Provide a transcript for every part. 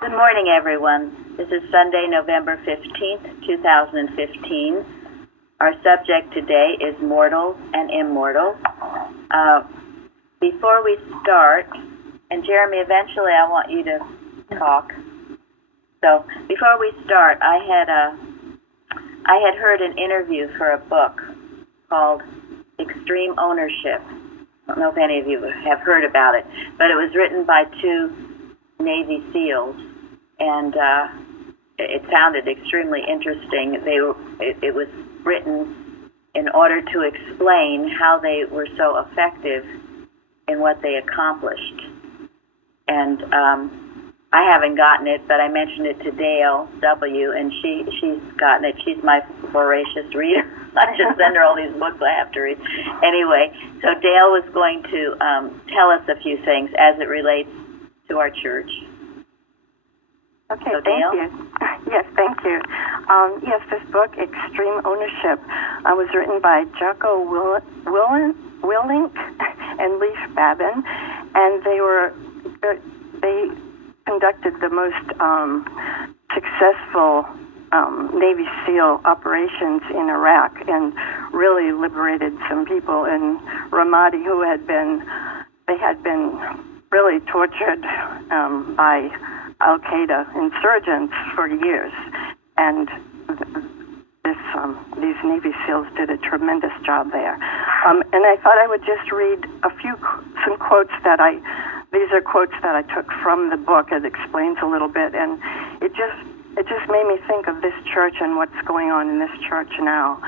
Good morning, everyone. This is Sunday, November 15th, 2015. Our subject today is mortal and immortal. Before we start, and Jeremy, eventually I want you to talk. So before we start, I had heard an interview for a book called Extreme Ownership. I don't know if any of you have heard about it, but it was written by two Navy SEALs, and it sounded extremely interesting. It was written in order to explain how they were so effective in what they accomplished. And I haven't gotten it, but I mentioned it to Dale W., and she's gotten it. She's my voracious reader. I just send her all these books I have to read. Anyway, so Dale was going to tell us a few things as it relates to our church. Okay, so thank Dale? you. Yes, thank you. Yes, this book, Extreme Ownership, was written by Jocko Willink and Leif Babin, and they conducted the most successful Navy SEAL operations in Iraq and really liberated some people in Ramadi who had been really tortured by Al-Qaeda insurgents for years, and these Navy SEALs did a tremendous job there. And I thought I would just read some quotes these are quotes that I took from the book. It explains a little bit, and it just made me think of this church and what's going on in this church now.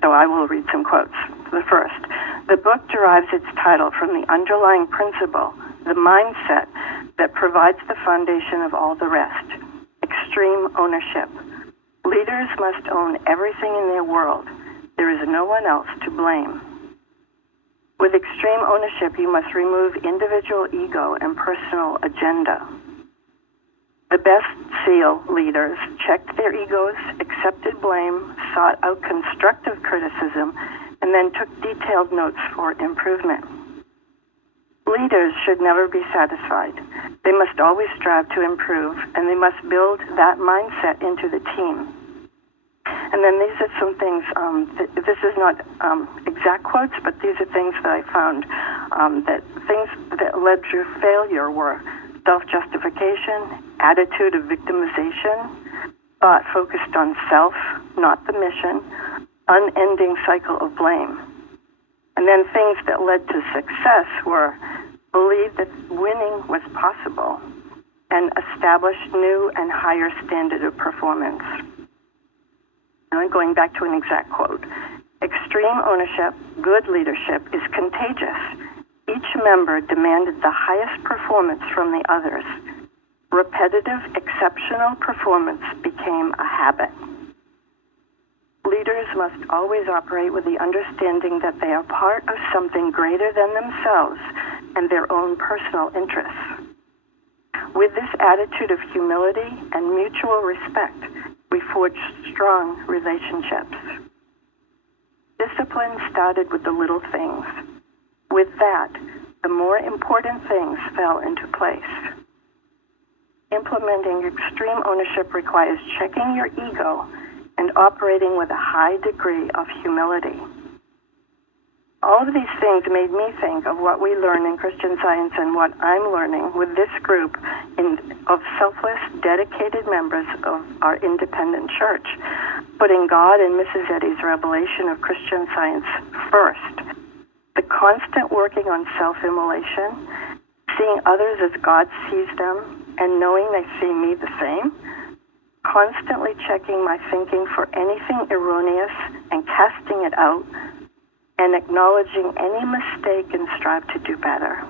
So I will read some quotes. The first, the book derives its title from the underlying principle, the mindset that provides the foundation of all the rest, extreme ownership. Leaders must own everything in their world. There is no one else to blame. With extreme ownership, you must remove individual ego and personal agenda. The best SEAL leaders checked their egos, accepted blame, sought out constructive criticism, and then took detailed notes for improvement. Leaders should never be satisfied. They must always strive to improve, and they must build that mindset into the team. And then these are some things, this is not exact quotes, but these are things that I found, that things that led to failure were self-justification, attitude of victimization, thought focused on self, not the mission, unending cycle of blame. And then things that led to success were believe that winning was possible and establish new and higher standard of performance. Now I'm going back to an exact quote. Extreme ownership, good leadership is contagious. Each member demanded the highest performance from the others. Repetitive, exceptional performance became a habit. Leaders must always operate with the understanding that they are part of something greater than themselves and their own personal interests. With this attitude of humility and mutual respect, we forge strong relationships. Discipline started with the little things. With that, the more important things fell into place. Implementing extreme ownership requires checking your ego and operating with a high degree of humility. All of these things made me think of what we learn in Christian Science and what I'm learning with this group of selfless, dedicated members of our independent church, putting God and Mrs. Eddy's revelation of Christian Science first. The constant working on self-immolation, seeing others as God sees them, and knowing they see me the same, constantly checking my thinking for anything erroneous and casting it out, and acknowledging any mistake and strive to do better.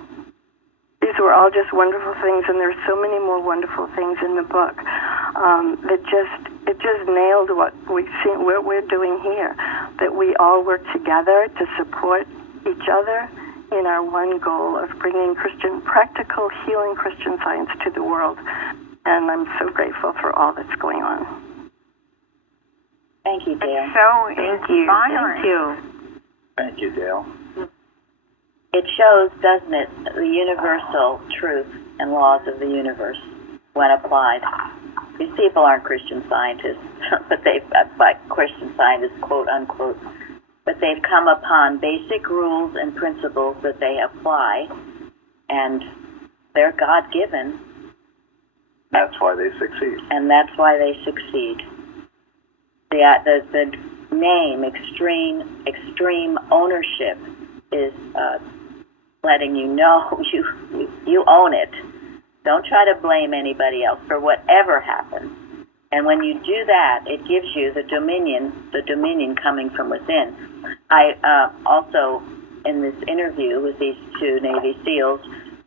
These were all just wonderful things, and there are so many more wonderful things in the book that just nailed what we're doing here, that we all work together to support each other in our one goal of bringing practical healing Christian Science to the world. And I'm so grateful for all that's going on. Thank you, Dale. It's so inspiring. Thank you. Thank you, Dale. It shows, doesn't it, the universal truth and laws of the universe. when applied. These people aren't Christian scientists, but by Christian scientists, quote unquote, but they've come upon basic rules and principles that they apply, and they're God-given. That's why they succeed. And that's why they succeed. The name extreme ownership is letting you know you own it. Don't try to blame anybody else for whatever happens. And when you do that, it gives you the dominion coming from within. I also, in this interview with these two Navy SEALs,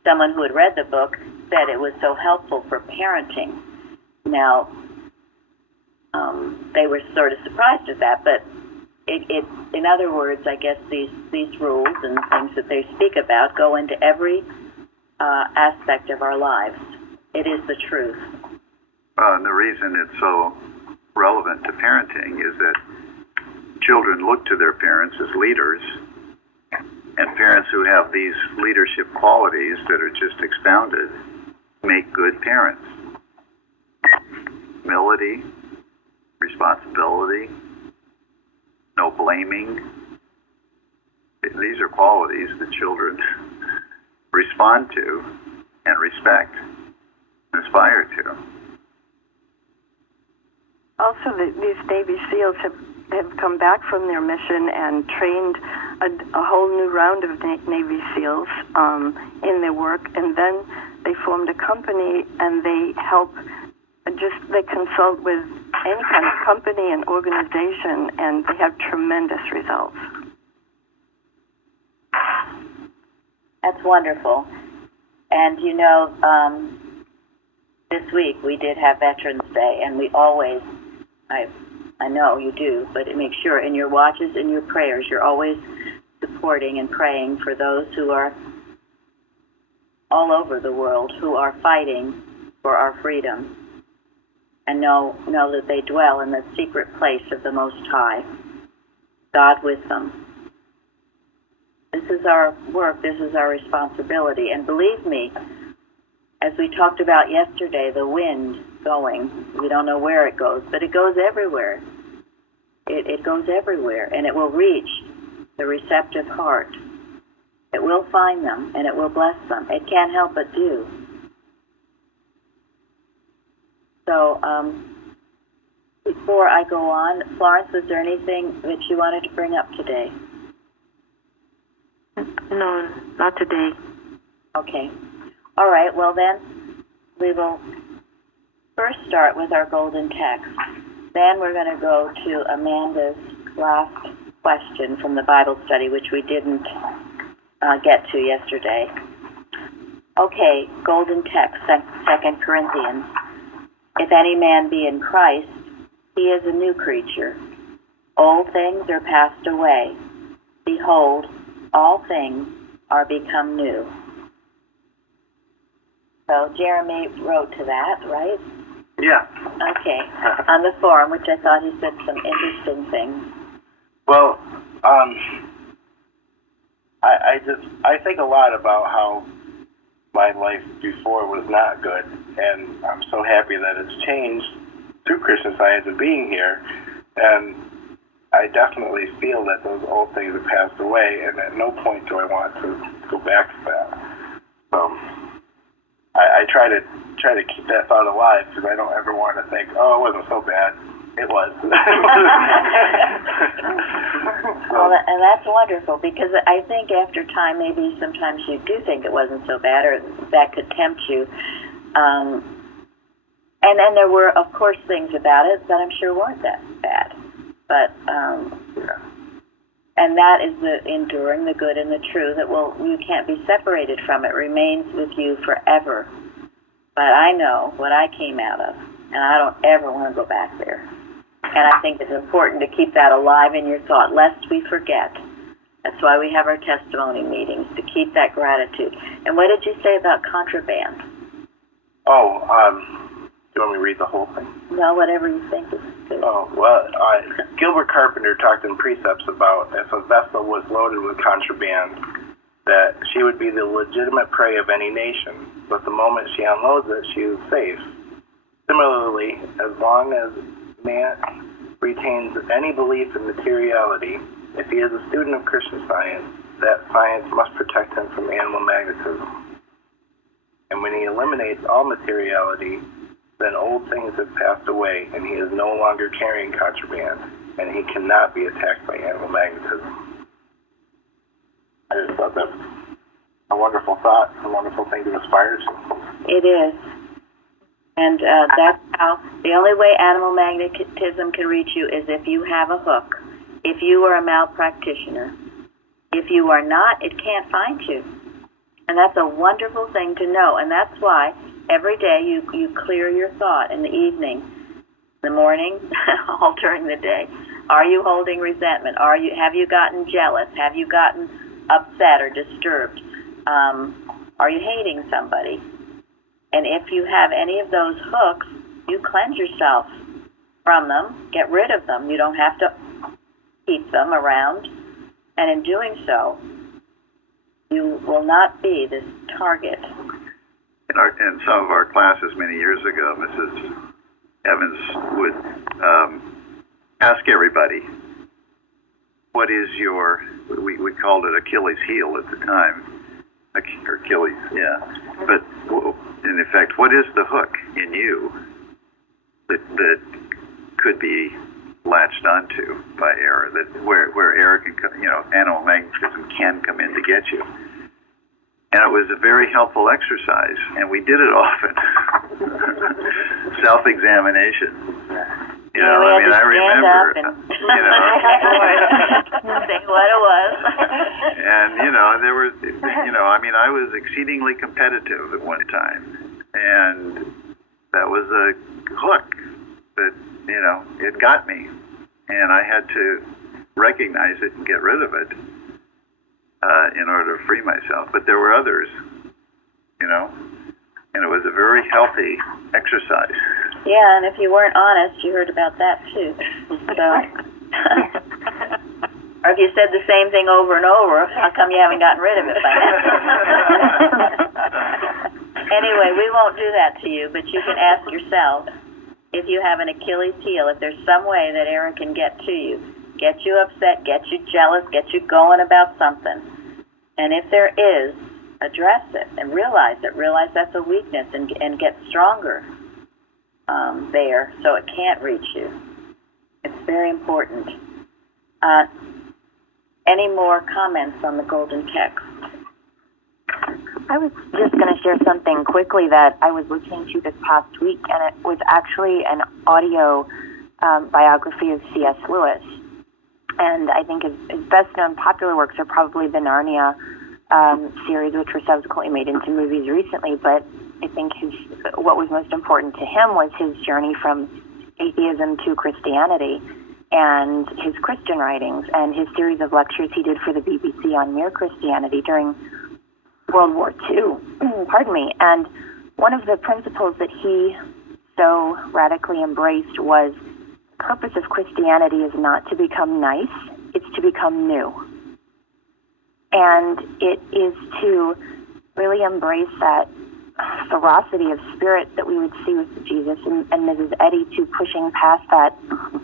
someone who had read the book said it was so helpful for parenting. Now, they were sort of surprised at that, but it in other words, I guess these rules and things that they speak about go into every aspect of our lives. It is the truth. And the reason it's so relevant to parenting is that children look to their parents as leaders, and parents who have these leadership qualities that are just expounded make good parents. Humility, responsibility, no blaming. These are qualities that children respond to and respect and aspire to. Also, these Navy SEALs have come back from their mission and trained a whole new round of Navy SEALs in their work, and then they formed a company and they they consult with any kind of company and organization, and they have tremendous results. That's wonderful. And this week we did have Veterans Day, and we always, I know you do, but make sure in your watches, in your prayers, you're always supporting and praying for those who are all over the world, who are fighting for our freedom, and know that they dwell in the secret place of the Most High, God with them. This is our work, this is our responsibility, and believe me, as we talked about yesterday, the wind going, we don't know where it goes, but it goes everywhere. It goes everywhere, and it will reach the receptive heart. It will find them, and it will bless them. It can't help but do. So, before I go on, Florence, was there anything that you wanted to bring up today? No, not today. Okay. All right, well then, we will first start with our golden text. Then we're going to go to Amanda's last question from the Bible study, which we didn't get to yesterday. Okay, golden text, 2 Corinthians. If any man be in Christ, he is a new creature. Old things are passed away. Behold, all things are become new. So Jeremy wrote to that, right? Yeah. Okay. On the forum, which I thought he said some interesting things. Well, I think a lot about how my life before was not good, and I'm so happy that it's changed through Christian Science and being here. And I definitely feel that those old things have passed away, and at no point do I want to go back to that. So I try to keep that thought alive, because I don't ever want to think, oh, it wasn't so bad. It was. Well, and that's wonderful, because I think after time, maybe sometimes you do think it wasn't so bad, or that could tempt you. And then there were, of course, things about it that I'm sure weren't that bad. But, and that is the enduring, the good and the true, that you can't be separated from. It remains with you forever. But I know what I came out of, and I don't ever want to go back there. And I think it's important to keep that alive in your thought, lest we forget. That's why we have our testimony meetings, to keep that gratitude. And what did you say about contraband? Oh, do you want me to read the whole thing? No, whatever you think is good. Oh, well, Gilbert Carpenter talked in Precepts about if a vessel was loaded with contraband, that she would be the legitimate prey of any nation, but the moment she unloads it, she is safe. Similarly, as long as man retains any belief in materiality, if he is a student of Christian Science, that science must protect him from animal magnetism. And when he eliminates all materiality, then old things have passed away, and he is no longer carrying contraband, and he cannot be attacked by animal magnetism. I just thought that's a wonderful thought, a wonderful thing to aspire to. It is. And that's how, the only way animal magnetism can reach you is if you have a hook. If you are a malpractitioner. If you are not, it can't find you. And that's a wonderful thing to know. And that's why every day you clear your thought in the evening, the morning, all during the day. Are you holding resentment? Have you gotten jealous? Have you gotten upset or disturbed? Are you hating somebody? And if you have any of those hooks, you cleanse yourself from them, get rid of them. You don't have to keep them around. And in doing so, you will not be this target. In some of our classes many years ago, Mrs. Evans would ask everybody, what is your, we called it Achilles heel at the time, Achilles, yeah. But in effect, what is the hook in you that could be latched onto by error, that where error can, animal magnetism can come in to get you? And it was a very helpful exercise, and we did it often. Self-examination. I remember, say what it was. And, there was, I was exceedingly competitive at one time, and that was a hook that, it got me, and I had to recognize it and get rid of it in order to free myself. But there were others, and it was a very healthy exercise. Yeah, and if you weren't honest, you heard about that too. So, or if you said the same thing over and over, how come you haven't gotten rid of it by now? Anyway, we won't do that to you, but you can ask yourself if you have an Achilles heel, if there's some way that error can get to you, get you upset, get you jealous, get you going about something. And if there is, address it and realize it. Realize that's a weakness and get stronger there so it can't reach you. It's very important. Any more comments on the golden text? I was just going to share something quickly that I was listening to this past week, and it was actually an audio biography of C.S. Lewis. And I think his best-known popular works are probably the Narnia series, which were subsequently made into movies recently. But I think what was most important to him was his journey from atheism to Christianity and his Christian writings and his series of lectures he did for the BBC on Mere Christianity during World War II. Pardon me. And one of the principles that he so radically embraced was the purpose of Christianity is not to become nice, it's to become new. And it is to really embrace that ferocity of spirit that we would see with Jesus and Mrs. Eddy, to pushing past that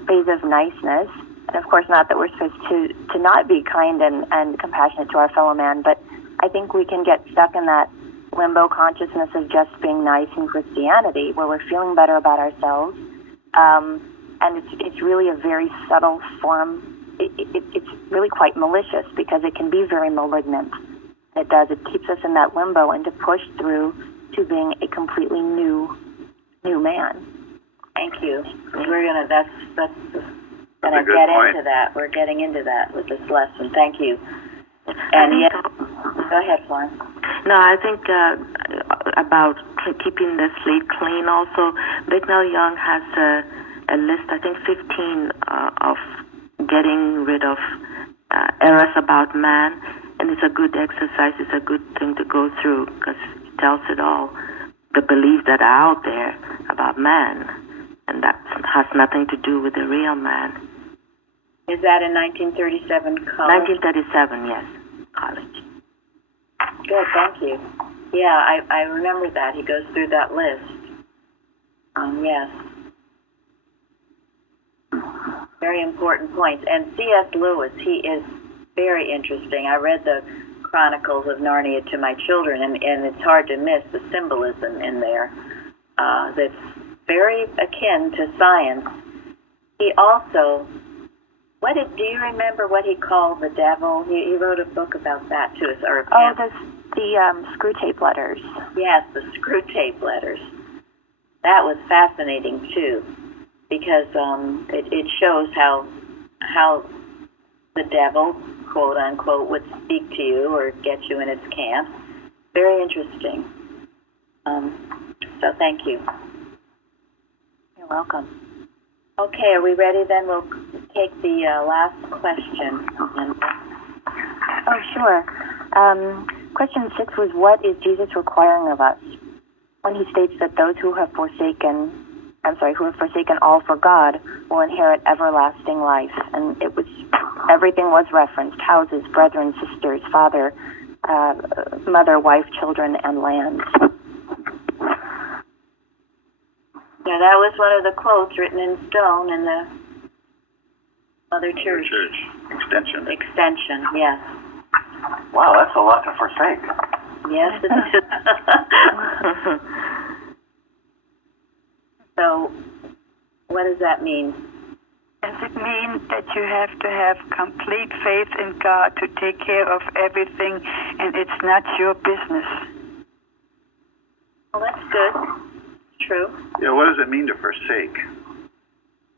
phase of niceness. And of course, not that we're supposed to not be kind and compassionate to our fellow man, but I think we can get stuck in that limbo consciousness of just being nice in Christianity, where we're feeling better about ourselves. And it's really a very subtle form. It's really quite malicious because it can be very malignant. It keeps us in that limbo and to push through to being a completely new man. Thank you. That's gonna get into that. We're getting into that with this lesson. Thank you. And yes, go ahead, Florence. No, I think about keeping the slate clean also. Bicknell Young has a list, I think 15, of getting rid of errors about man, and it's a good exercise. It's a good thing to go through because it tells it all, the beliefs that are out there about man, and that has nothing to do with the real man. Is that in 1937 college? 1937, yes, college. Good, thank you. Yeah, I remember that. He goes through that list. Yes. Very important points. And C.S. Lewis, he is very interesting. I read the Chronicles of Narnia to my children, and it's hard to miss the symbolism in there that's very akin to science. He also, do you remember what he called the devil? He wrote a book about that to us. Or the screw tape letters. Yes, the screw tape letters. That was fascinating too, because it shows how the devil, quote unquote, would speak to you or get you in its camp. Very interesting. So thank you. You're welcome. Okay, are we ready then? We'll take the last question. Oh, sure. Question 6 was, what is Jesus requiring of us when he states that those who have forsaken all for God will inherit everlasting life? And everything was referenced: houses, brethren, sisters, father, mother, wife, children, and lands. Yeah, that was one of the quotes written in stone in the Mother Church. Extension, yes. Wow, that's a lot to forsake. Yes, it is. So, what does that mean? Does it mean that you have to have complete faith in God to take care of everything, and it's not your business? Well, that's good. True. Yeah, what does it mean to forsake?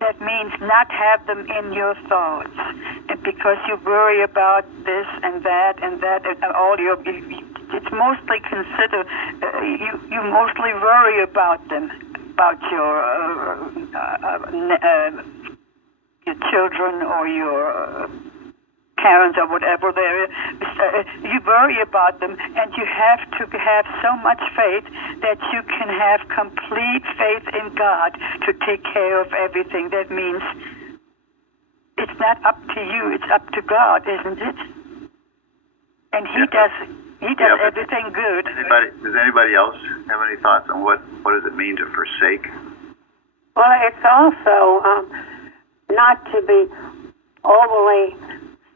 That means not have them in your thoughts, and because you worry about this and that and all your. It's mostly consider. You mostly worry about them, about your children or your parents or whatever. You worry about them, and you have to have so much faith that you can have complete faith in God to take care of everything. That means it's not up to you, it's up to God, isn't it? And He does everything good. Does anybody else have any thoughts on what does it mean to forsake? Well, it's also not to be overly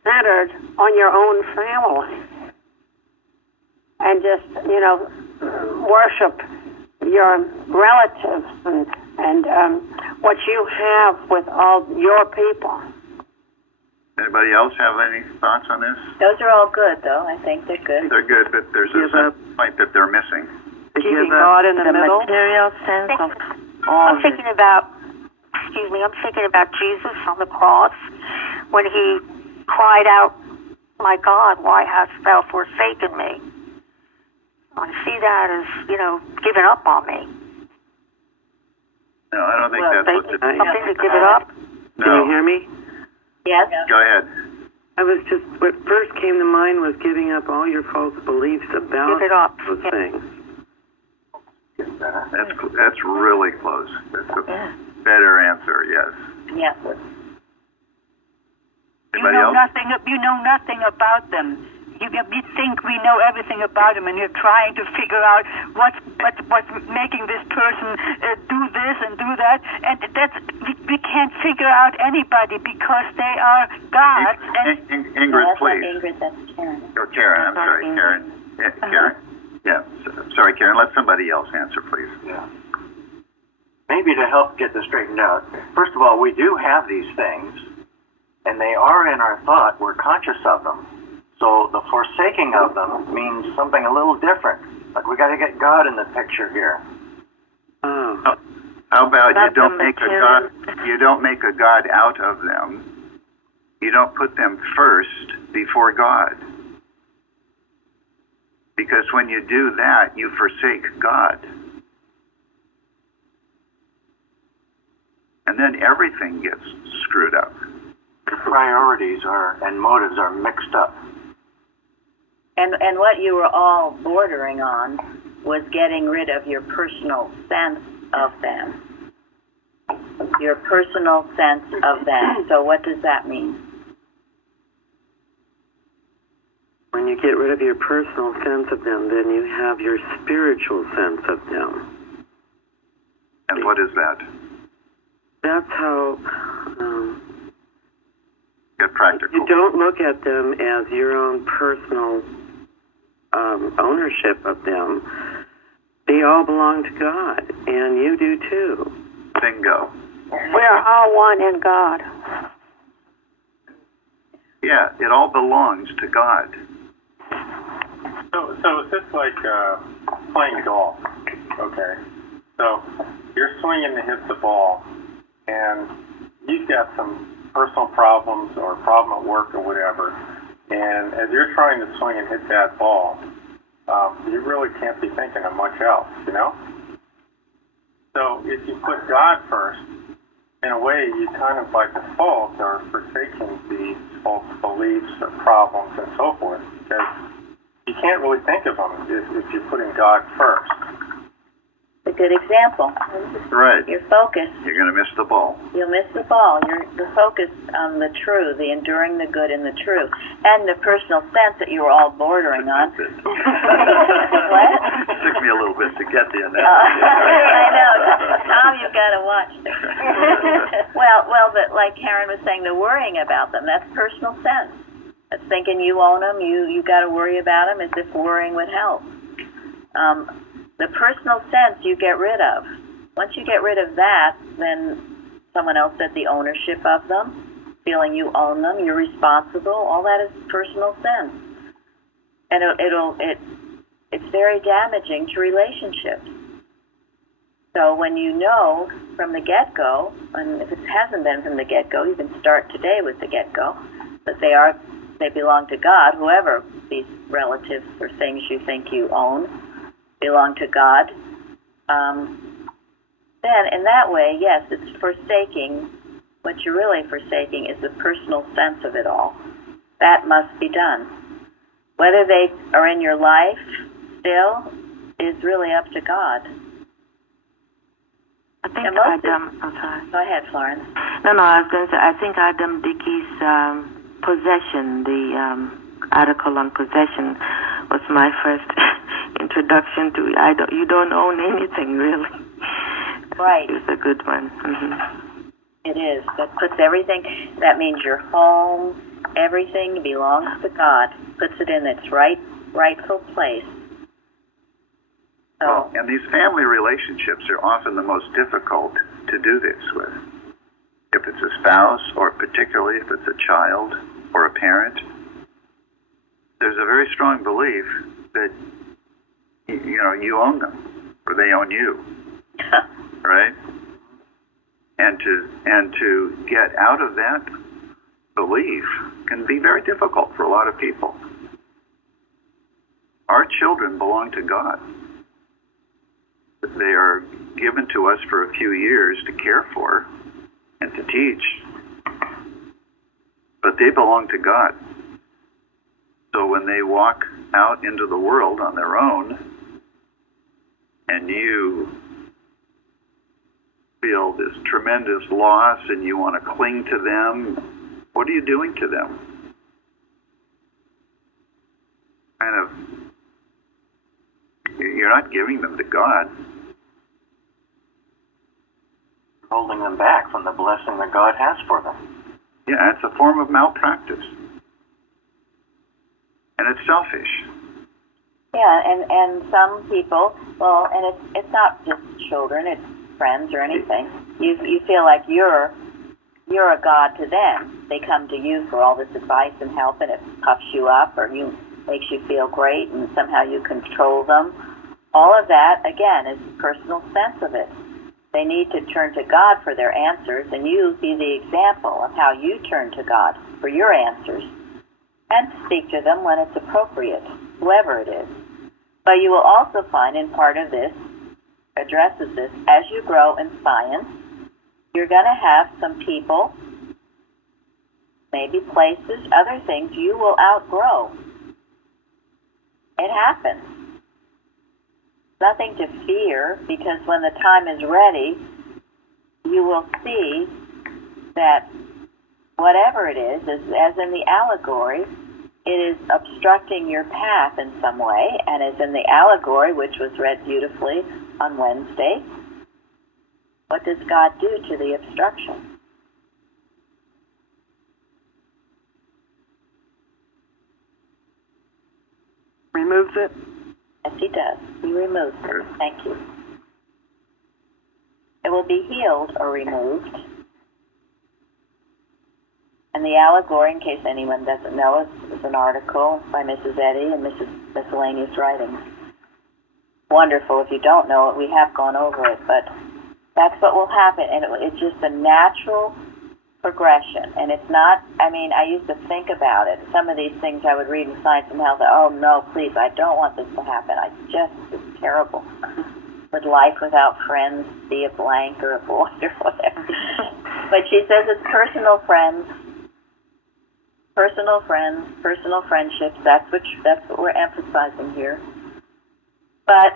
centered on your own family and just, worship your relatives and what you have with all your people. Anybody else have any thoughts on this? Those are all good, though. I think they're good. They're good, but there's a point that they're missing. Keeping God in the middle. Material sense of I'm thinking about Jesus on the cross when he cried out, "My God, why hast thou forsaken me?" I see that as, giving up on me. No, I don't think that's what it means. Something to give it up. No. Can you hear me? Yes? Go ahead. What first came to mind was giving up all your false beliefs about Give it up. those things. That's really close. That's a better answer, yes. Yes. Anybody else? You know nothing about them. You think we know everything about them, and you're trying to figure out what's making this person do this and do that, and we can't figure out anybody because they are gods. Ingrid, please. Ingrid, that's Karen. Or Karen, I'm sorry, Karen. Yeah, Karen. Yeah, sorry, Karen. Let somebody else answer, please. Yeah. Maybe to help get this straightened out, first of all, we do have these things, and they are in our thought. We're conscious of them. So the forsaking of them means something a little different. Like we got to get God in the picture here. How about you don't make a god? You don't make a god out of them. You don't put them first before God. Because when you do that, you forsake God. And then everything gets screwed up. Priorities and motives are mixed up. And what you were all bordering on was getting rid of your personal sense of them. Your personal sense of them. So what does that mean? When you get rid of your personal sense of them, then you have your spiritual sense of them. And what is that? That's how Get practical. you don't look at them as your own personal ownership of them. They all belong to God, and you do too. Bingo. We are all one in God. Yeah, it all belongs to God. So it's just like playing golf, okay? So you're swinging to hit the ball, and you've got some personal problems or a problem at work or whatever, and as you're trying to swing and hit that ball, you really can't be thinking of much else, you know? So if you put God first, in a way, you kind of by default are forsaking these false beliefs or problems and so forth, because you can't really think of them if you're putting God first. A good example. Right. You're focused. You're going to miss the ball. You'll miss the ball. You're focused on the true, the enduring the good in the true, and the personal sense that you were all bordering on. What? It took me a little bit to get the analogy. I know. Tom, you've got to watch this. well, but like Karen was saying, the worrying about them, that's personal sense. That's thinking you own them, you got to worry about them as if worrying would help. The personal sense you get rid of. Once you get rid of that, then someone else said the ownership of them, feeling you own them, you're responsible, all that is personal sense. And it's very damaging to relationships. So when you know from the get-go, and if it hasn't been from the get-go, you can start today with the get-go, that they belong to God, whoever these relatives or things you think you own belong to God. Then in that way, yes, it's forsaking. What you're really forsaking is the personal sense of it all. That must be done. Whether they are in your life still is really up to God. I think I'm sorry. Go ahead, Florence. No, I was going to say, I think Adam Dickey's Possession, the article on possession, was my first introduction to you don't own anything, really. Right. It's a good one. Mm-hmm. It is. That puts everything, that means your home, everything belongs to God, puts it in its rightful place. So, Well, and these family relationships are often the most difficult to do this with. If it's a spouse, or particularly if it's a child or a parent, there's a very strong belief that you own them or they own you, right? And to get out of that belief can be very difficult for a lot of people. Our children belong to God. They are given to us for a few years to care for and to teach, but they belong to God. So when they walk out into the world on their own, and you feel this tremendous loss and you want to cling to them, what are you doing to them? You're not giving them to God. Holding them back from the blessing that God has for them. Yeah, it's a form of malpractice. And it's selfish. yeah, and some people, well, and it's not just children, it's friends or anything. You feel like you're a god to them. They come to you for all this advice and help, and it puffs you up or makes you feel great, and somehow you control them. All of that, again, is personal sense of it. They need to turn to God for their answers, and you be the example of how you turn to God for your answers, and speak to them when it's appropriate, whoever it is. But you will also find in part of this, addresses this, as you grow in science, you're going to have some people, maybe places, other things you will outgrow. It happens. Nothing to fear, because when the time is ready, you will see that whatever it is, as in the allegory, it is obstructing your path in some way, and as in the allegory, which was read beautifully on Wednesday, what does God do to the obstruction? Removes it? Yes, he does. He removes it. Thank you. It will be healed or removed. And the allegory, in case anyone doesn't know, is an article by Mrs. Eddy and Mrs. Miscellaneous Writings. Wonderful. If you don't know it, we have gone over it, but that's what will happen. And it's just a natural progression. And it's not, I mean, I used to think about it. Some of these things I would read in Science and Health, oh no, please, I don't want this to happen. It's terrible. Would life without friends be a blank or a void or whatever? But she says it's personal friends, personal friendships. That's what we're emphasizing here. But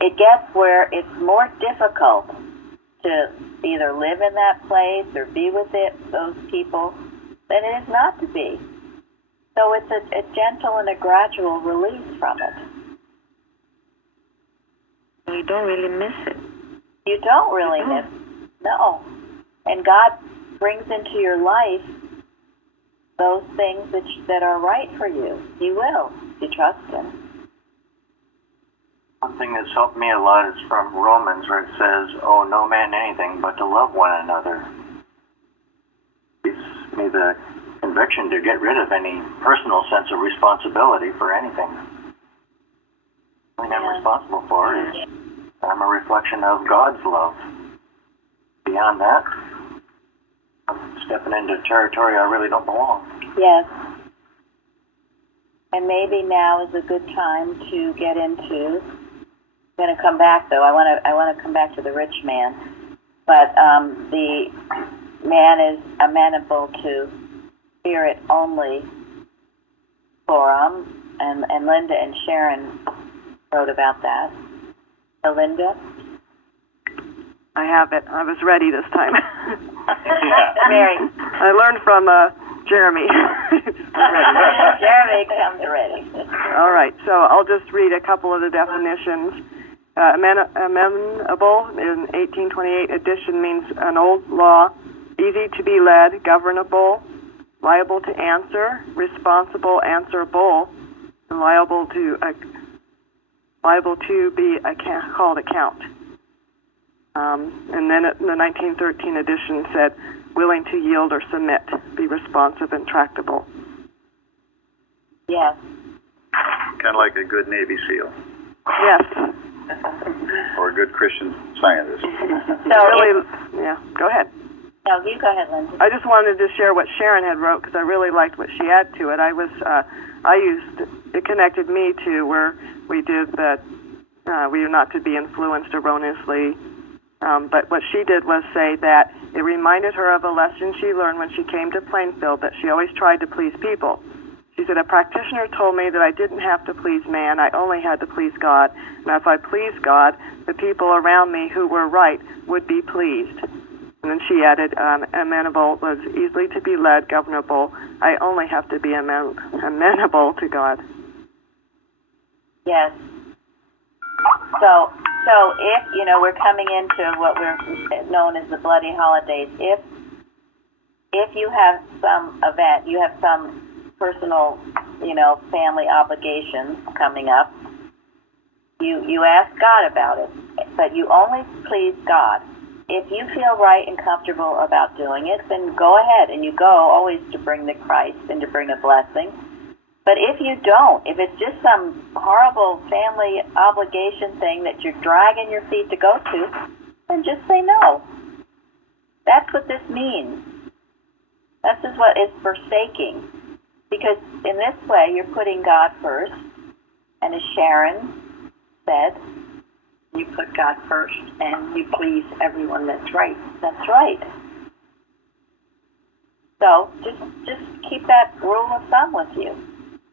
it gets where it's more difficult to either live in that place or be with those people than it is not to be. So it's a gentle and a gradual release from it. You don't really miss it. You don't really miss it. No. And God brings into your life those things that are right for you. He will, if you trust Him. One thing that's helped me a lot is from Romans, where it says, "Oh, no man anything but to love one another." It gives me the conviction to get rid of any personal sense of responsibility for anything. The thing I'm responsible for is I'm a reflection of God's love. Beyond that, I'm stepping into territory I really don't belong. Yes. And maybe now is a good time to get into. I'm going to come back, though. I want to come back to the rich man. But the man is amenable to spirit-only forum, and Linda and Sharon wrote about that. So, Linda? I have it. I was ready this time. Mary. I learned from Jeremy. Jeremy comes ready. All right, so I'll just read a couple of the definitions. Amenable in 1828 edition means an old law, easy to be led, governable, liable to answer, responsible, answerable, and liable to be called account. And then the 1913 edition said, willing to yield or submit, be responsive and tractable. Yes. Kind of like a good Navy SEAL. Yes. Or a good Christian Scientist. Yeah, go ahead. No, you go ahead, Linda. I just wanted to share what Sharon had wrote because I really liked what she had to it. It connected me to where we did that we are not to be influenced erroneously. But what she did was say that it reminded her of a lesson she learned when she came to Plainfield, that she always tried to please people. She said, a practitioner told me that I didn't have to please man, I only had to please God. And if I pleased God, the people around me who were right would be pleased. And then she added, amenable was easily to be led, governable. I only have to be amenable to God. Yes. So if, we're coming into what we're known as the bloody holidays, if you have some event, you have some personal, family obligations coming up, you ask God about it, but you only please God. If you feel right and comfortable about doing it, then go ahead, and you go always to bring the Christ and to bring a blessing. But if you don't, if it's just some horrible family obligation thing that you're dragging your feet to go to, then just say no. That's what this means. This is what is forsaking. Because in this way, you're putting God first. And as Sharon said, you put God first and you please everyone that's right. That's right. So just keep that rule of thumb with you.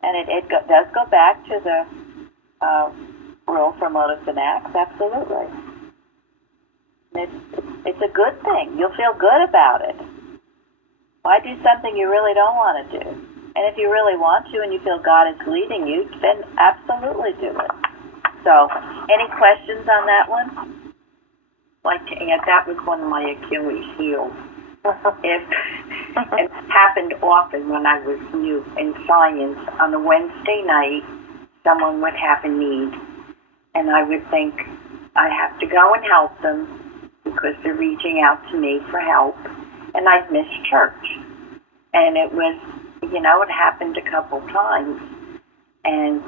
And it does go back to the rule from Lotus and Acts, absolutely. It's a good thing. You'll feel good about it. Why do something you really don't want to do? And if you really want to and you feel God is leading you, then absolutely do it. So, any questions on that one? Yeah, that was one of my Achilles heels. It happened often when I was new in science. On a Wednesday night, someone would have a need, and I would think, I have to go and help them because they're reaching out to me for help, and I'd miss church. And it was, it happened a couple times, and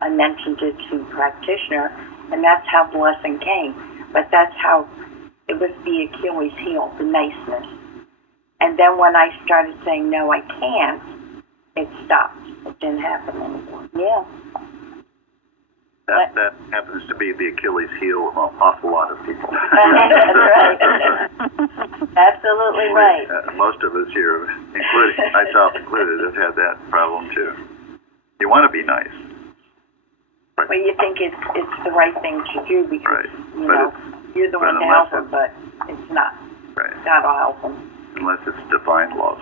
I mentioned it to practitioner, and that's how blessing came. But that's how it was the Achilles heel, the niceness. And then when I started saying, no, I can't, it stopped. It didn't happen anymore. Yeah. That happens to be the Achilles heel of an awful lot of people. That's right. Absolutely right. Most of us here, including myself included, have had that problem too. You want to be nice. Right. Well, you think it's the right thing to do because, you're the one to help them, but it's not. Right. God will help them. Unless it's divine love.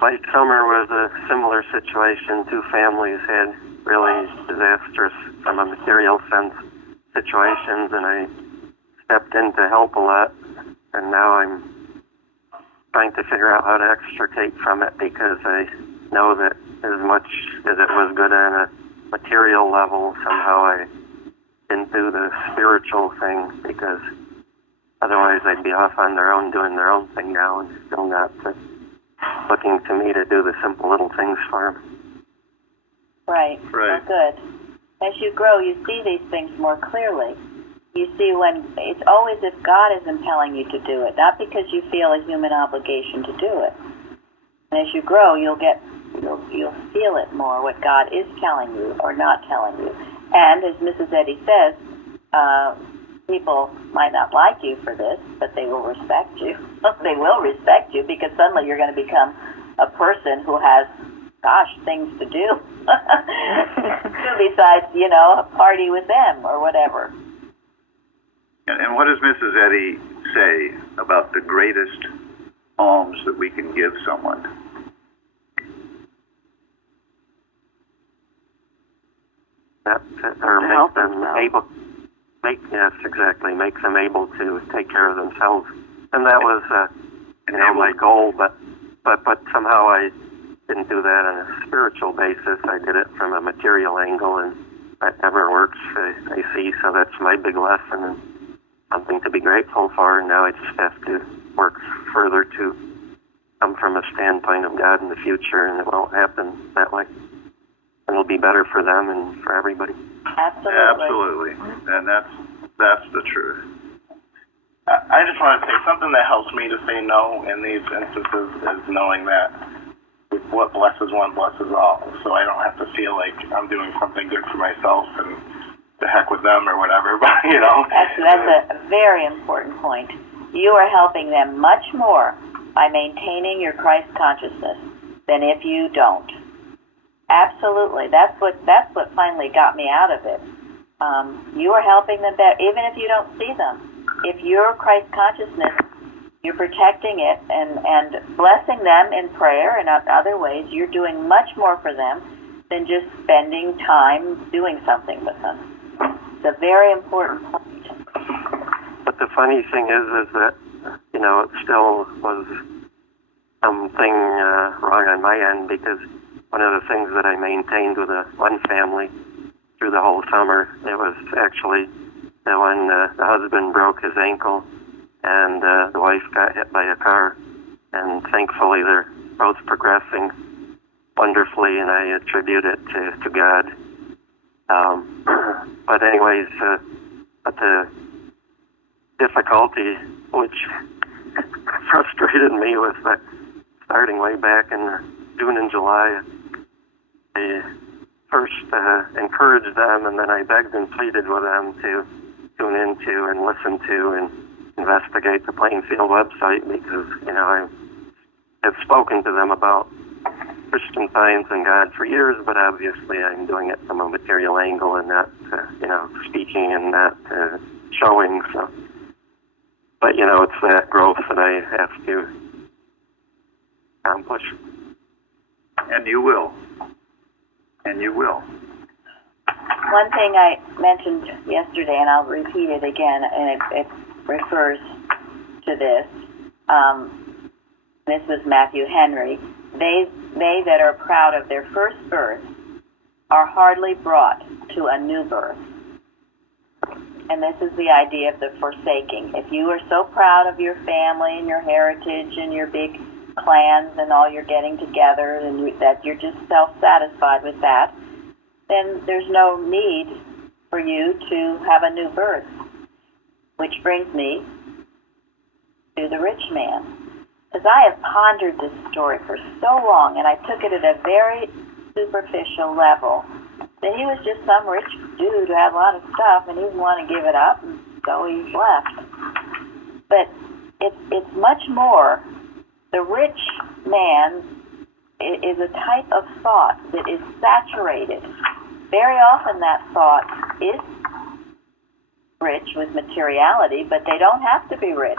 My summer was a similar situation. Two families had really disastrous, from a material sense, situations, and I stepped in to help a lot. And now I'm trying to figure out how to extricate from it, because I know that as much as it was good on a material level, somehow I didn't do the spiritual thing, because otherwise they'd be off on their own doing their own thing now and still not looking to me to do the simple little things for them. Right. Well, good. As you grow, you see these things more clearly. You see when it's always if God is impelling you to do it, not because you feel a human obligation to do it. And as you grow, you'll feel it more, what God is telling you or not telling you. And as Mrs. Eddy says, people might not like you for this, but they will respect you. They will respect you because suddenly you're going to become a person who has, things to do besides, party with them or whatever. And what does Mrs. Eddy say about the greatest alms that we can give someone? Or make them able. Make them able to take care of themselves, and that was, my goal. But somehow I didn't do that on a spiritual basis. I did it from a material angle, and that never works. I see. So that's my big lesson, and something to be grateful for. And now I just have to work further to come from a standpoint of God in the future, and it won't happen that way. And it'll be better for them and for everybody. Absolutely. And that's the truth. I just want to say something that helps me to say no in these instances is knowing that what blesses one blesses all. So I don't have to feel like I'm doing something good for myself and the heck with them or whatever. But That's a very important point. You are helping them much more by maintaining your Christ consciousness than if you don't. Absolutely. That's what finally got me out of it. You are helping them better, even if you don't see them. If your Christ consciousness, you're protecting it and blessing them in prayer and other ways, you're doing much more for them than just spending time doing something with them. It's a very important point. But the funny thing is that, it still was something wrong on my end, because one of the things that I maintained with one family through the whole summer, it was actually that when the husband broke his ankle and the wife got hit by a car, and thankfully they're both progressing wonderfully, and I attribute it to God. But anyways, but the difficulty which frustrated me was that starting way back in June and July, I first encouraged them, and then I begged and pleaded with them to tune into and listen to and investigate the Plainfield website, because, I have spoken to them about Christian Science and God for years, but obviously I'm doing it from a material angle and not, speaking and not showing. So, but, it's that growth that I have to accomplish. And you will. And you will. One thing I mentioned yesterday, and I'll repeat it again, and it refers to this. This was Matthew Henry. They that are proud of their first birth are hardly brought to a new birth. And this is the idea of the forsaking. If you are so proud of your family and your heritage and your big clans and all you're getting together, and that you're just self-satisfied with that, then there's no need for you to have a new birth. Which brings me to the rich man. Because I have pondered this story for so long, and I took it at a very superficial level, that he was just some rich dude who had a lot of stuff, and he didn't want to give it up, and so he's left. But it's much more. The rich man is a type of thought that is saturated. Very often that thought is rich with materiality, but they don't have to be rich.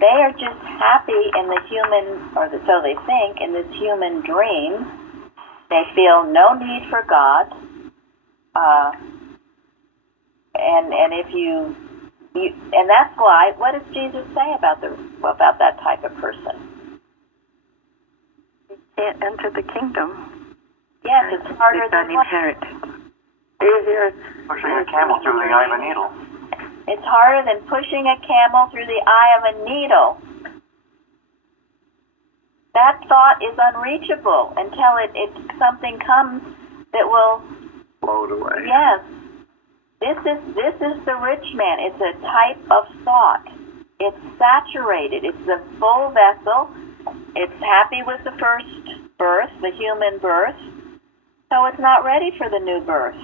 They are just happy in the human, or so they think, in this human dream. They feel no need for God. And if you and that's why, what does Jesus say about that type of person? You can't enter the kingdom. Yes, it's harder than inherit. Easier. Pushing a camel through the eye of a needle. It's harder than pushing a camel through the eye of a needle. That thought is unreachable until something comes that will Blow it away. Yes. This is the rich man. It's a type of thought. It's saturated. It's a full vessel. It's happy with the first birth, the human birth. So it's not ready for the new birth.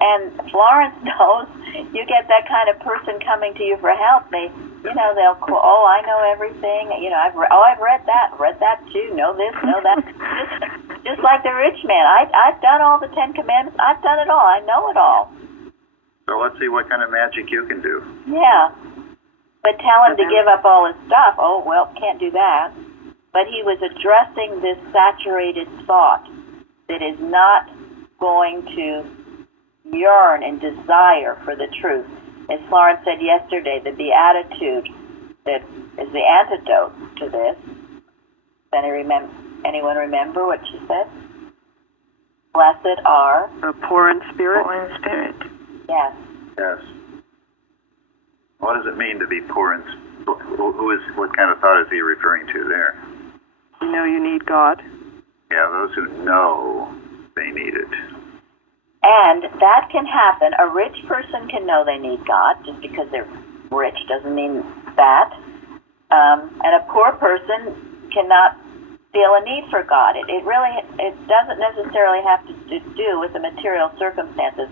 And Florence knows, you get that kind of person coming to you for help. They'll quote, "Oh, I know everything. I've read that too. Know this, know that." Just like the rich man, I've done all the 10 Commandments. I've done it all. I know it all. So let's see what kind of magic you can do. Yeah, but tell him to give up all his stuff. Oh, well, can't do that. But he was addressing this saturated thought that is not going to yearn and desire for the truth. As Florence said yesterday, the beatitude that is the antidote to this. Anyone remember what she said? Blessed are The poor in spirit. Poor in spirit. Yes. Yes. What does it mean to be poor in what kind of thought is he referring to there? You know you need God. Yeah, those who know they need it. And that can happen. A rich person can know they need God. Just because they're rich doesn't mean that. And a poor person cannot feel a need for God. It doesn't necessarily have to do with the material circumstances,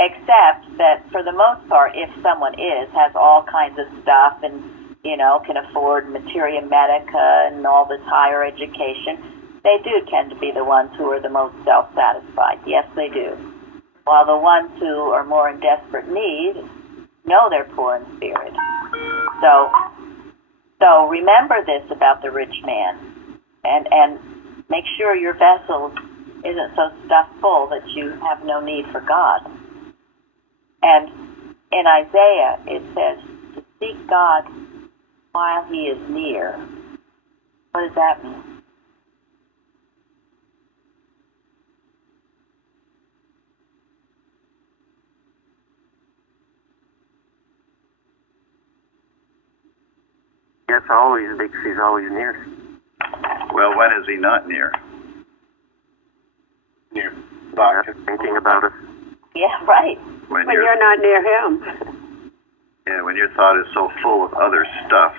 except that for the most part, if someone has all kinds of stuff and can afford materia medica and all this higher education, they do tend to be the ones who are the most self-satisfied. Yes, they do. While the ones who are more in desperate need know they're poor in spirit. So remember this about the rich man, and make sure your vessel isn't so stuffed full that you have no need for God. And in Isaiah it says to seek God while he is near. What does that mean? Yes, always thinks he's always near. Well, when is he not near? Near Not thinking about it. Yeah, right. When you're not near him. Yeah, when your thought is so full of other stuff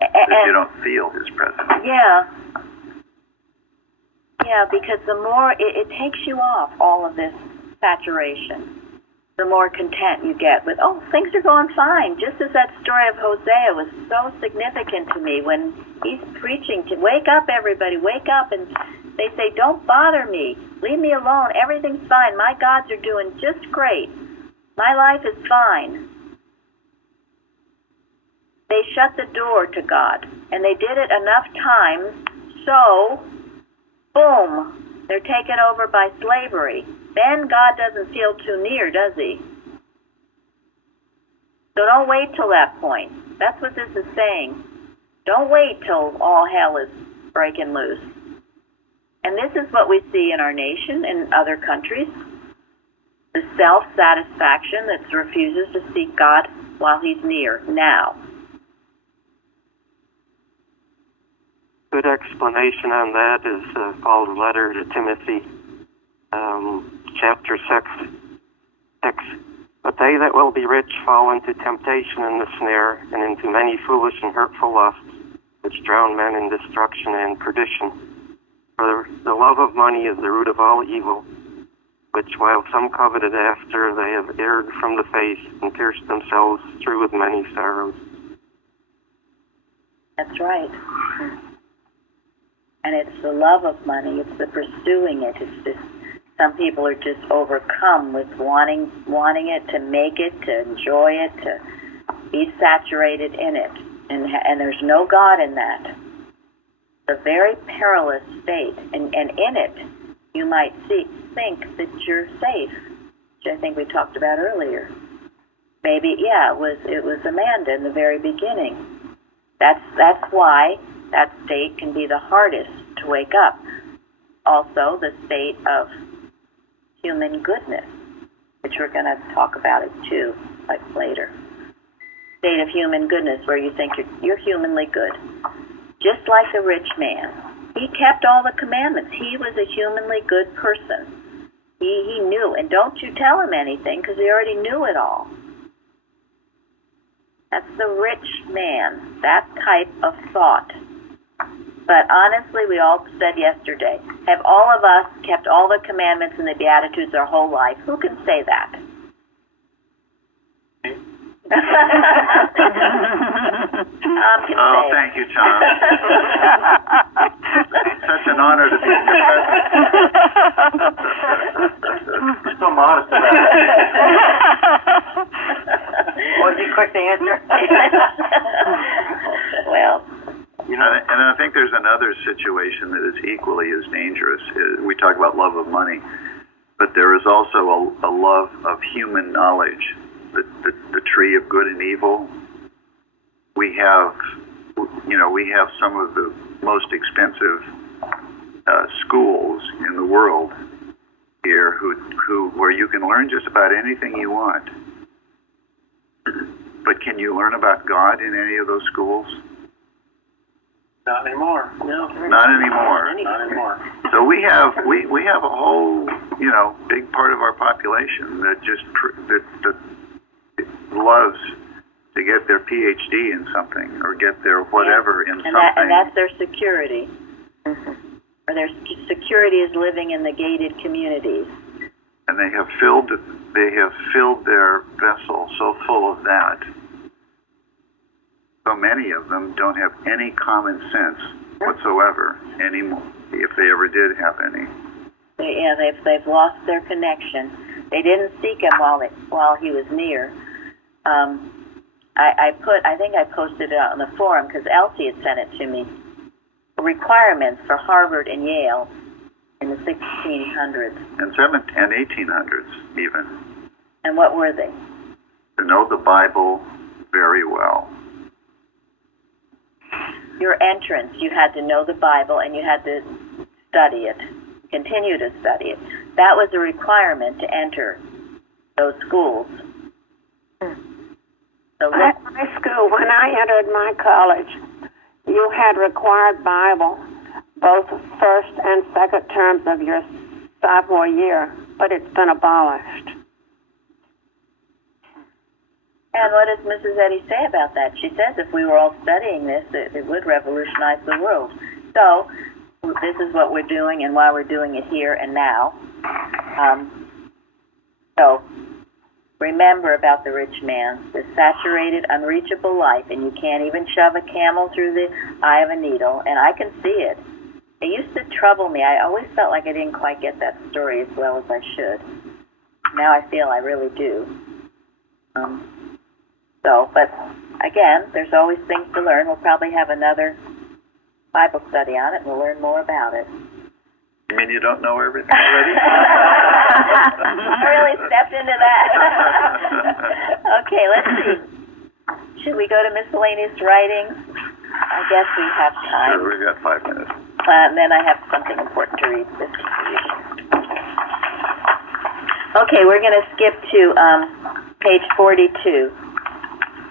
that you don't feel his presence. Yeah. Yeah, because the more it takes you off all of this saturation, the more content you get with, oh, things are going fine. Just as that story of Hosea was so significant to me when he's preaching to wake up, everybody, wake up. And they say, don't bother me. Leave me alone. Everything's fine. My gods are doing just great. My life is fine. they shut the door to God. And they did it enough times, so, boom, they're taken over by slavery. Then God doesn't feel too near, does he? So don't wait till that point. That's what this is saying. Don't wait till all hell is breaking loose. And this is what we see in our nation and other countries. The self-satisfaction that refuses to seek God while he's near, now. Good explanation on that is Paul's letter to Timothy, chapter 6. But they that will be rich fall into temptation and the snare, and into many foolish and hurtful lusts, which drown men in destruction and perdition. For the love of money is the root of all evil, which while some coveted after, they have erred from the faith, and pierced themselves through with many sorrows. That's right. And it's the love of money, it's the pursuing it, it's just, some people are just overcome with wanting it, to make it, to enjoy it, to be saturated in it. And there's no God in that. It's a very perilous state. And in it, you might think that you're safe, which I think we talked about earlier. Maybe, yeah, it was Amanda in the very beginning. That's why that state can be the hardest to wake up. Also, the state of human goodness, which we're going to talk about it too, like later. State of human goodness, where you think you're humanly good. Just like the rich man. He kept all the commandments. He was a humanly good person. He knew. And don't you tell him anything, because he already knew it all. That's the rich man, that type of thought. But honestly, we all said yesterday, have all of us kept all the commandments and the Beatitudes our whole life? Who can say that? Tom can say. Thank you, Tom. It's such an honor to be in your presence. You're so modest about it. Was he quick to answer? Well, and I think there's another situation that is equally as dangerous. We talk about love of money, but there is also a love of human knowledge. The tree of good and evil. We have some of the most expensive schools in the world here, where you can learn just about anything you want. But can you learn about God in any of those schools? Not anymore. No. Not anymore. Not anymore. So we have a whole big part of our population that just that loves to get their PhD in something or get their whatever in something. And that's their security. Or their security is living in the gated communities. And they have filled their vessel so full of that. So many of them don't have any common sense whatsoever anymore, if they ever did have any. They've lost their connection. They didn't seek him while he was near. I think I posted it on the forum because Elsie had sent it to me. Requirements for Harvard and Yale in the 1600s. And 1800s even. And what were they? To know the Bible very well. Your entrance, you had to know the Bible and you had to study it, continue to study it. That was a requirement to enter those schools. So at my school, when I entered my college, you had required Bible both first and second terms of your sophomore year, but it's been abolished. And what does Mrs. Eddy say about that? She says if we were all studying this, it would revolutionize the world. So this is what we're doing and why we're doing it here and now. So remember about the rich man, the saturated, unreachable life, and you can't even shove a camel through the eye of a needle, and I can see it. It used to trouble me. I always felt like I didn't quite get that story as well as I should. Now I feel I really do. But again, there's always things to learn. We'll probably have another Bible study on it, and we'll learn more about it. You mean you don't know everything already? I really stepped into that. Okay, let's see. Should we go to miscellaneous writings? I guess we have time. Sure, we've got 5 minutes. And then I have something important to read. Okay, we're going to skip to page 42,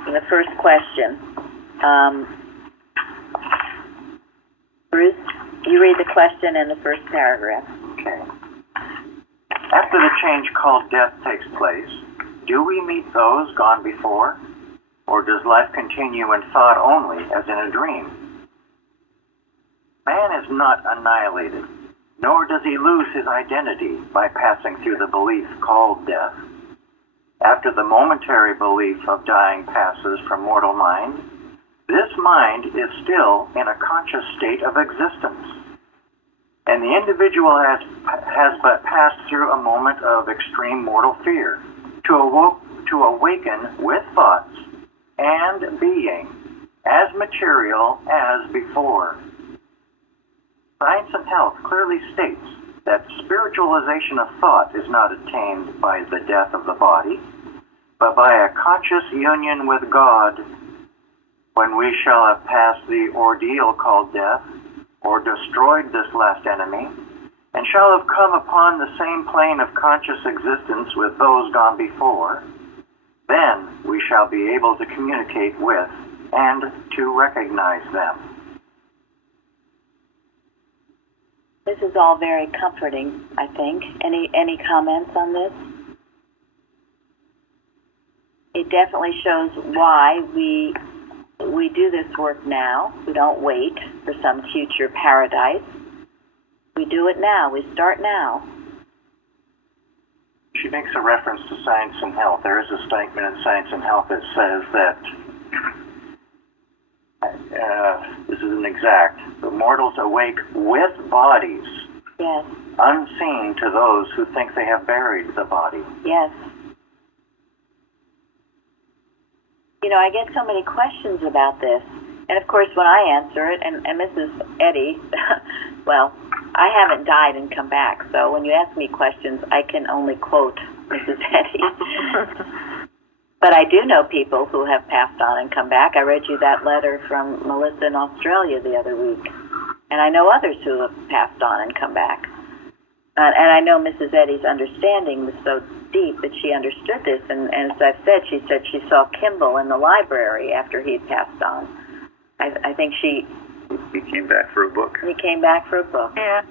the first question. Bruce, you read the question in the first paragraph. Okay. After the change called death takes place, do we meet those gone before? Or does life continue in thought only, as in a dream? Man is not annihilated, nor does he lose his identity by passing through the belief called death. After the momentary belief of dying passes from mortal mind, this mind is still in a conscious state of existence. And the individual has but passed through a moment of extreme mortal fear to awaken with thoughts and being as material as before. Science and Health clearly states that spiritualization of thought is not attained by the death of the body, but by a conscious union with God when we shall have passed the ordeal called death, or destroyed this last enemy, and shall have come upon the same plane of conscious existence with those gone before, then we shall be able to communicate with and to recognize them. This is all very comforting, I think. Any comments on this? It definitely shows why we do this work now. We don't wait for some future paradise. We do it now. We start now. She makes a reference to Science and Health. There is a statement in Science and Health that says that, this isn't exact, the mortals awake with bodies, yes, unseen to those who think they have buried the body. Yes. You know, I get so many questions about this. And, of course, when I answer it, and Mrs. Eddy, well, I haven't died and come back. So when you ask me questions, I can only quote Mrs. Eddy. But I do know people who have passed on and come back. I read you that letter from Melissa in Australia the other week. And I know others who have passed on and come back. And I know Mrs. Eddy's understanding was so deep that she understood this. And as I've said, she saw Kimball in the library after he had passed on. I think he came back for a book. He came back for a book. Yeah.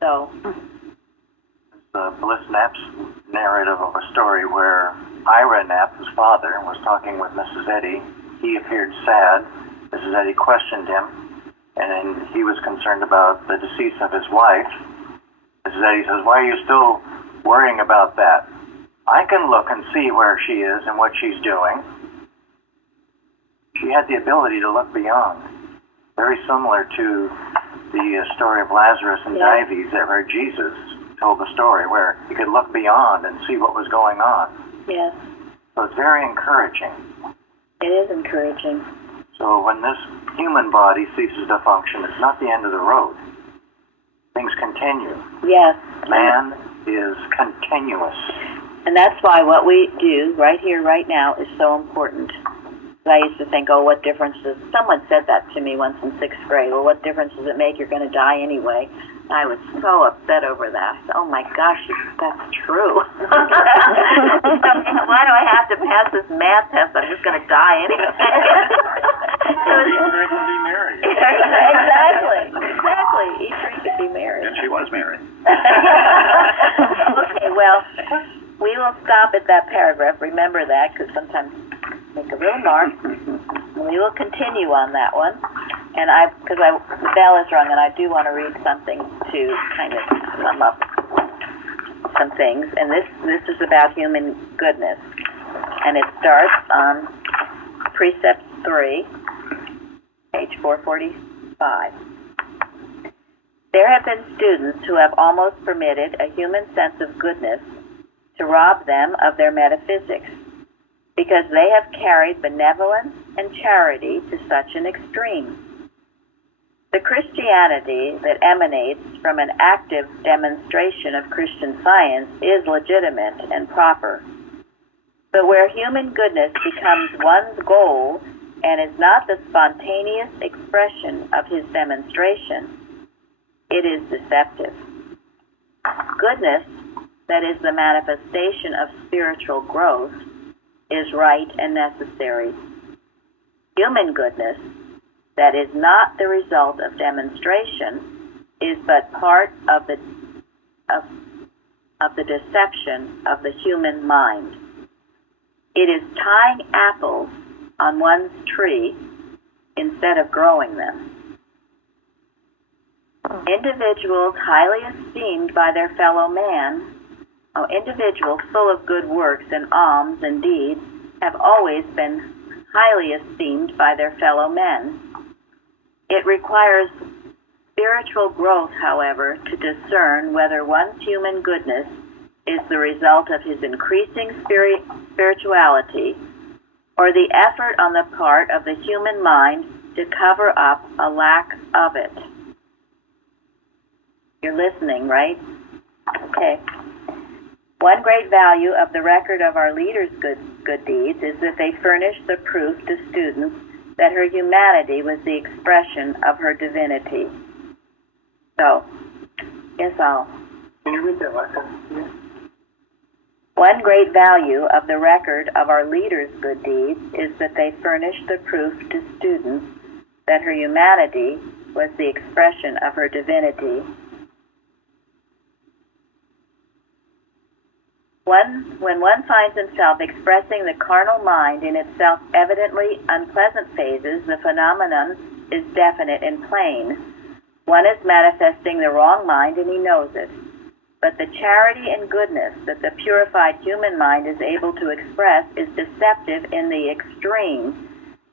So. Bliss Knapp's narrative of a story where Ira Knapp, his father, was talking with Mrs. Eddy. He appeared sad. Mrs. Eddy questioned him, and then he was concerned about the decease of his wife. Mrs. Eddy says, "Why are you still worrying about that? I can look and see where she is and what she's doing." She had the ability to look beyond. Very similar to the story of Lazarus and Dives, where Jesus told the story, where he could look beyond and see what was going on. Yes. So it's very encouraging. It is encouraging. So when this human body ceases to function, it's not the end of the road. Things continue. Yes. Man is continuous. And that's why what we do right here, right now, is so important. I used to think, oh, what difference does... Someone said that to me once in 6th grade. Well, what difference does it make? You're going to die anyway. I was so upset over that. Oh, my gosh, that's true. Why do I have to pass this math test? I'm just going to die anyway. Each could be married. Exactly. Each tree could be married. And she was married. Okay, well, we will stop at that paragraph. Remember that, because sometimes... make a little mark. We will continue on that one. And because the bell is rung, and I do want to read something to kind of sum up some things. And this is about human goodness. And it starts on Precept 3, page 445. There have been students who have almost permitted a human sense of goodness to rob them of their metaphysics. because they have carried benevolence and charity to such an extreme. The Christianity that emanates from an active demonstration of Christian science is legitimate and proper. But where human goodness becomes one's goal and is not the spontaneous expression of his demonstration, it is deceptive. Goodness, that is the manifestation of spiritual growth, is right and necessary. Human goodness, that is not the result of demonstration, is but part of the deception of the human mind. It is tying apples on one's tree instead of growing them. Individuals highly esteemed by their fellow man, individuals full of good works and alms and deeds, have always been highly esteemed by their fellow men. It requires spiritual growth, however, to discern whether one's human goodness is the result of his increasing spirituality or the effort on the part of the human mind to cover up a lack of it. You're listening, right? Okay. One great value of the record of our leaders' good deeds is that they furnish the proof to students that her humanity was the expression of her divinity. So, Can you read that last sentence? Yeah. One great value of the record of our leaders' good deeds is that they furnish the proof to students that her humanity was the expression of her divinity. When one finds himself expressing the carnal mind in its self-evidently unpleasant phases, the phenomenon is definite and plain. One is manifesting the wrong mind, and he knows it. But the charity and goodness that the purified human mind is able to express is deceptive in the extreme,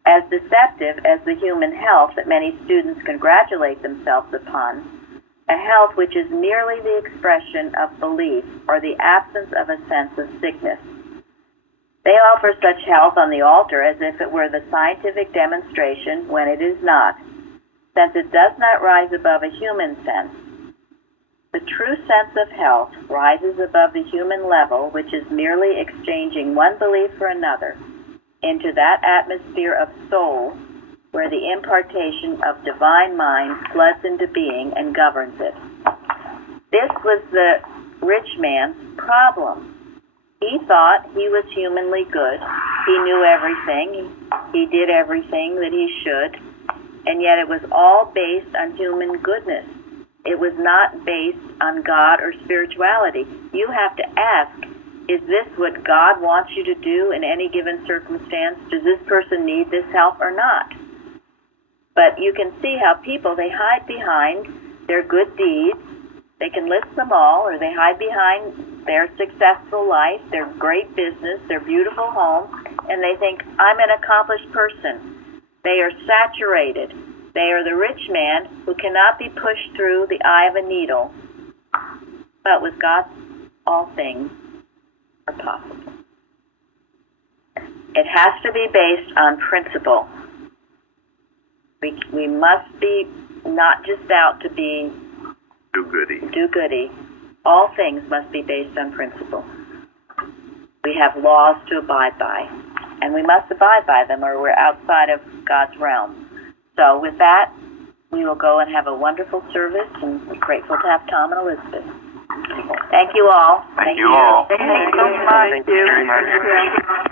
as deceptive as the human health that many students congratulate themselves upon, a health which is merely the expression of belief or the absence of a sense of sickness. They offer such health on the altar as if it were the scientific demonstration when it is not, since it does not rise above a human sense. The true sense of health rises above the human level, which is merely exchanging one belief for another, into that atmosphere of soul where the impartation of divine mind floods into being and governs it. This was the rich man's problem. He thought he was humanly good. He knew everything. He did everything that he should, and yet it was all based on human goodness. It was not based on God or spirituality. You have to ask, is this what God wants you to do in any given circumstance? Does this person need this help or not? But you can see how people, they hide behind their good deeds. They can list them all, or they hide behind their successful life, their great business, their beautiful home, and they think, I'm an accomplished person. They are saturated. They are the rich man who cannot be pushed through the eye of a needle. But with God, all things are possible. It has to be based on principle. We must be not just out to be do-goody. All things must be based on principle. We have laws to abide by, and we must abide by them or we're outside of God's realm. So with that, we will go and have a wonderful service, and we're grateful to have Tom and Elizabeth. Thank you all. Thank you all. Thank you so much. Thank you very much.